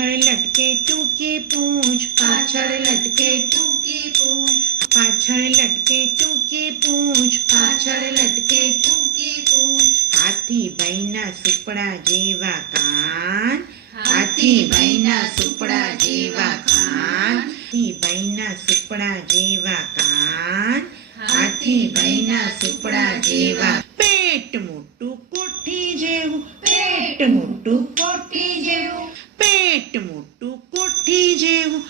પાછળ લટકે ટૂંકી પૂંછ, પાછળ લટકે ટૂંકી પૂંછ, પાછળ લટકે ટૂંકી પૂંછ, પાછળ લટકે ટૂંકી પૂંછ. હાથીભાઈના સુપડા જેવા કાન, હાથીભાઈના સુપડા જેવા કાન, હાથીભાઈના સુપડા જેવા કાન, હાથીભાઈના સુપડા જેવા. પેટ મોટું કોઠી જેવું, પેટ મોટું કોઠી જેવું, પેટ મોટું કોઠી જેવું,